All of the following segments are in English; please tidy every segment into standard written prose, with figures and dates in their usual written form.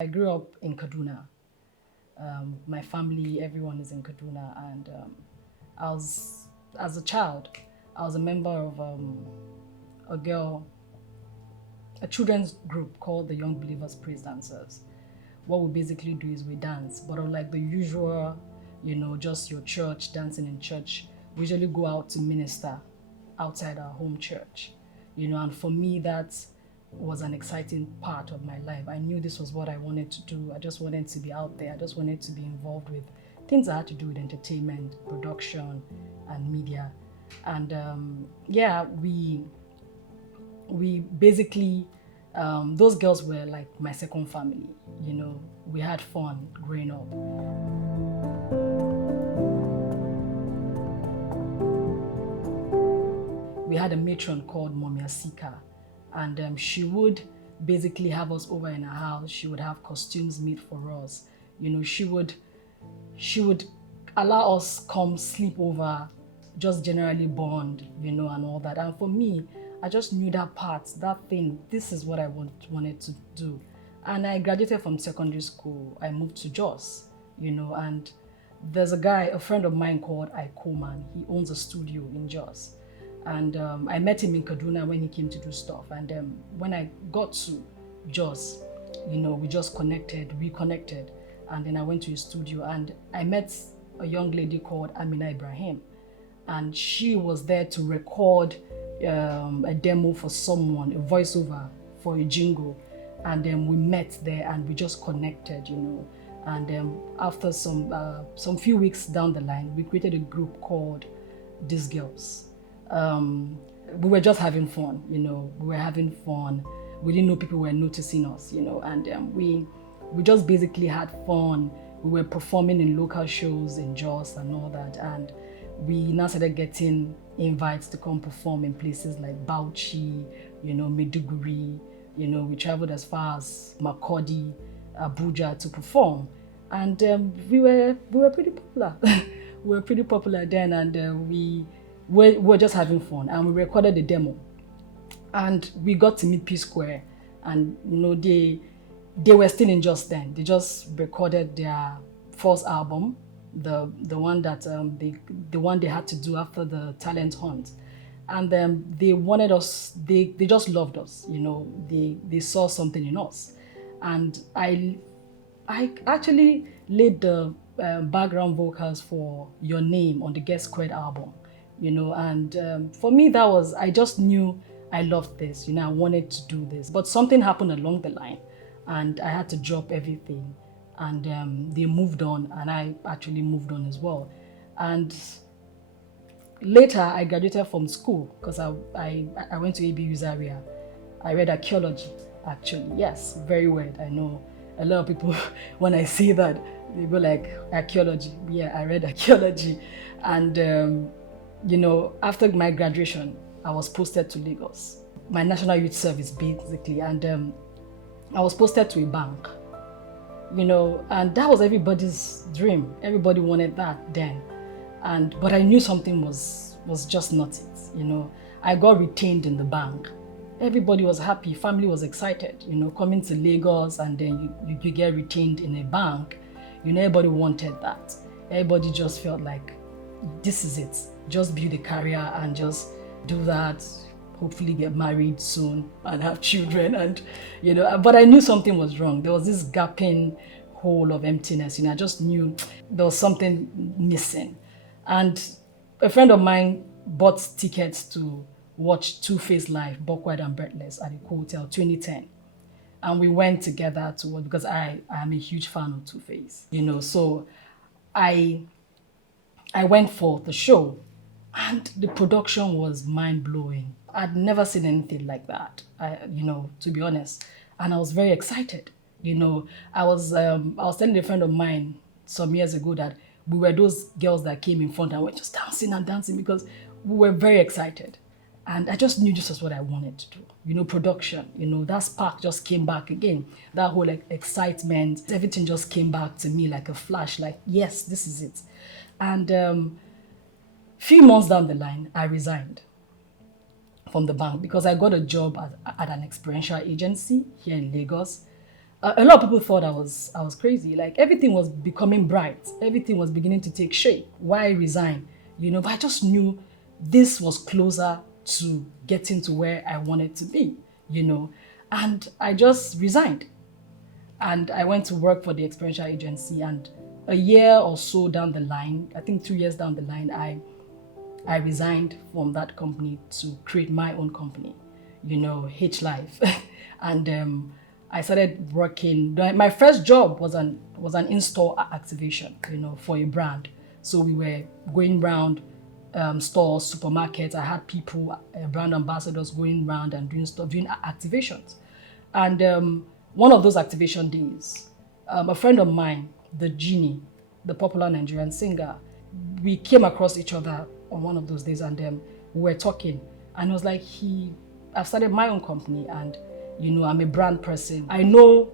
I grew up in Kaduna. My family, everyone is in Kaduna, and I was, as a child, I was a member of a girl, a children's group called the Young Believers Praise Dancers. What we basically do is we dance, but unlike the usual, just your church, dancing in church, we usually go out to minister outside our home church, and for me, that was an exciting part of my life. I knew this was what I wanted to do. I just wanted to be out there. I just wanted to be involved with things that had to do with entertainment, production, and media. And yeah, we basically those girls were like my second family. We had fun growing up. We had a matron called Mommy Asika, and she would basically have us over in her house. She would have costumes made for us. She would allow us come sleep over, just generally bond, and all that. And for me, I just knew that part, that thing. This is what I wanted to do. And I graduated from secondary school. I moved to Jos, and there's a guy, a friend of mine called Ikoman. He owns a studio in Jos. And I met him in Kaduna when he came to do stuff. And when I got to Jos, we just reconnected. And then I went to his studio and I met a young lady called Amina Ibrahim. And she was there to record a demo for someone, a voiceover for a jingle. And then we met there and we just connected, And after some few weeks down the line, we created a group called These Girls. We were just having fun, we were having fun. We didn't know people were noticing us, and we just basically had fun. We were performing in local shows in Jos and all that, and we now started getting invites to come perform in places like Bauchi, Maiduguri. We traveled as far as Makurdi, Abuja to perform, and we were pretty popular. We were pretty popular then, and we're just having fun, and we recorded the demo, and we got to meet P Square, and they were still in Just then. They just recorded their first album, the one that the one they had to do after the talent hunt, and they wanted us. They just loved us, They saw something in us, and I actually laid the background vocals for Your Name on the Get Squared album. And for me, I just knew I loved this, I wanted to do this. But something happened along the line and I had to drop everything, and they moved on and I actually moved on as well. And later I graduated from school because I went to ABU Zaria. I read archaeology, actually. Yes, very weird. I know a lot of people, when I say that, they go like, archaeology. Yeah, I read archaeology. And after my graduation, I was posted to Lagos, my National Youth Service basically, and I was posted to a bank, and that was everybody's dream. Everybody wanted that then, but I knew something was just not it. I got retained in the bank. Everybody was happy, family was excited, coming to Lagos, and then you get retained in a bank. Everybody wanted that. Everybody just felt like, this is it. Just build a career and just do that, hopefully get married soon and have children. And but I knew something was wrong. There was this gaping hole of emptiness. I just knew there was something missing. And a friend of mine bought tickets to watch Two-Face live, Buckwheat and Breathless, at the Hotel 2010. And we went together to watch because I am a huge fan of Two-Face. So I went for the show, and the production was mind-blowing. I'd never seen anything like that, to be honest. And I was very excited. I was telling a friend of mine some years ago that we were those girls that came in front and were just dancing and dancing because we were very excited. And I just knew this was what I wanted to do. Production, that spark just came back again. That whole excitement, everything just came back to me like a flash, like, yes, this is it. And few months down the line, I resigned from the bank because I got a job at an experiential agency here in Lagos. A lot of people thought I was crazy. Like everything was becoming bright, everything was beginning to take shape. Why resign? But I just knew this was closer to getting to where I wanted to be. And I just resigned, and I went to work for the experiential agency. And a year or so down the line, I think 2 years down the line, I resigned from that company to create my own company, H Life. And I started working. My first job was an in-store activation, for a brand. So we were going around stores, supermarkets. I had people, brand ambassadors going around and doing activations. And one of those activation days, a friend of mine, the Genie, the popular Nigerian singer, we came across each other on one of those days, and we were talking. And it was like, I've started my own company, and I'm a brand person. I know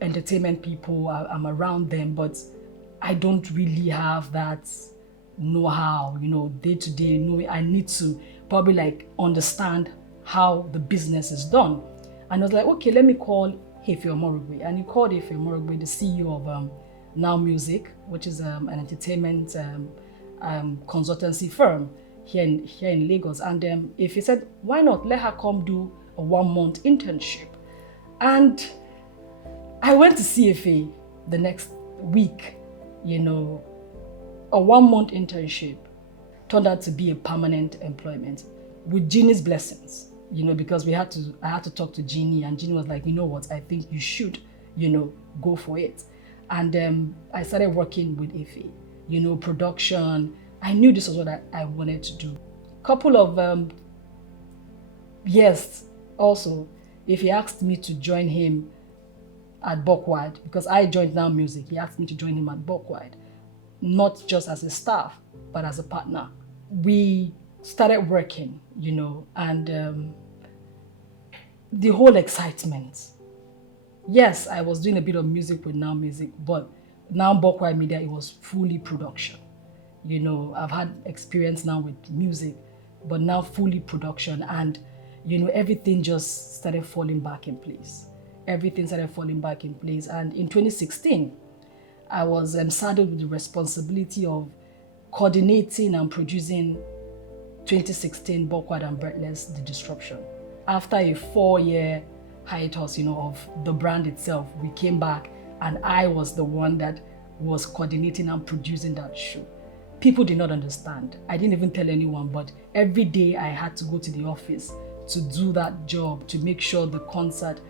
entertainment people, I'm around them, but I don't really have that know-how, day to day. I need to probably understand how the business is done. And I was like, okay, let me call Hefe Omorogbe. And he called Hefe Omorogbe, the CEO of Now Music, which is an entertainment consultancy firm here in Lagos. And if he said, why not let her come do a 1-month internship? And I went to CFA the next week. A 1-month internship turned out to be a permanent employment with Jeannie's blessings, because I had to talk to Jeannie, and Jeannie was like, you know what, I think you should, go for it. And I started working with Ife, production. I knew this was what I wanted to do. Couple of years also, if he asked me to join him at Buckwide, because I joined Now Music, he asked me to join him at Buckwide, not just as a staff, but as a partner. We started working, and the whole excitement. Yes, I was doing a bit of music with Now Music, but now Buckwide Media, it was fully production. I've had experience now with music, but now fully production, and everything just started falling back in place. Everything started falling back in place. And in 2016, I was saddled with the responsibility of coordinating and producing 2016 Buckwide and Breathless, The Disruption. After a 4-year hiatus, of the brand itself, we came back, and I was the one that was coordinating and producing that show. People did not understand. I didn't even tell anyone, but every day I had to go to the office to do that job, to make sure the concert,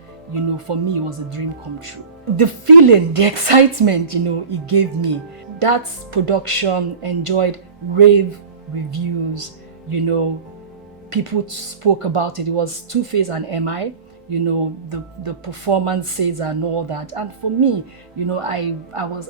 for me, it was a dream come true. The feeling, the excitement, it gave me. That production enjoyed rave reviews, people spoke about it. It was Two-Face and MI, the performances and all that. And for me, I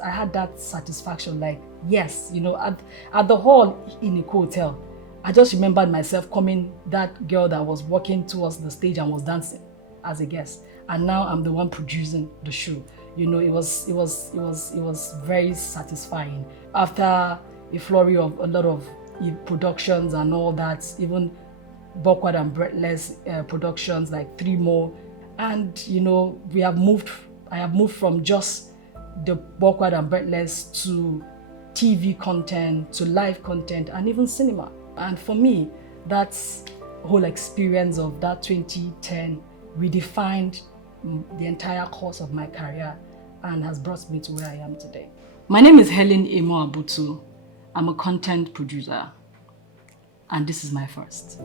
had that satisfaction, like, yes, at the hall in the hotel, I just remembered myself coming, that girl that was walking towards the stage and was dancing as a guest. And now I'm the one producing the show. It was very satisfying. After a flurry of a lot of productions and all that, even Buckwide and Breathless productions, like 3 more. And I have moved from just the Buckwide and Breathless to TV content, to live content, and even cinema. And for me, that whole experience of that 2010 redefined the entire course of my career and has brought me to where I am today. My name is Helen Abutu. I'm a content producer, and this is my first.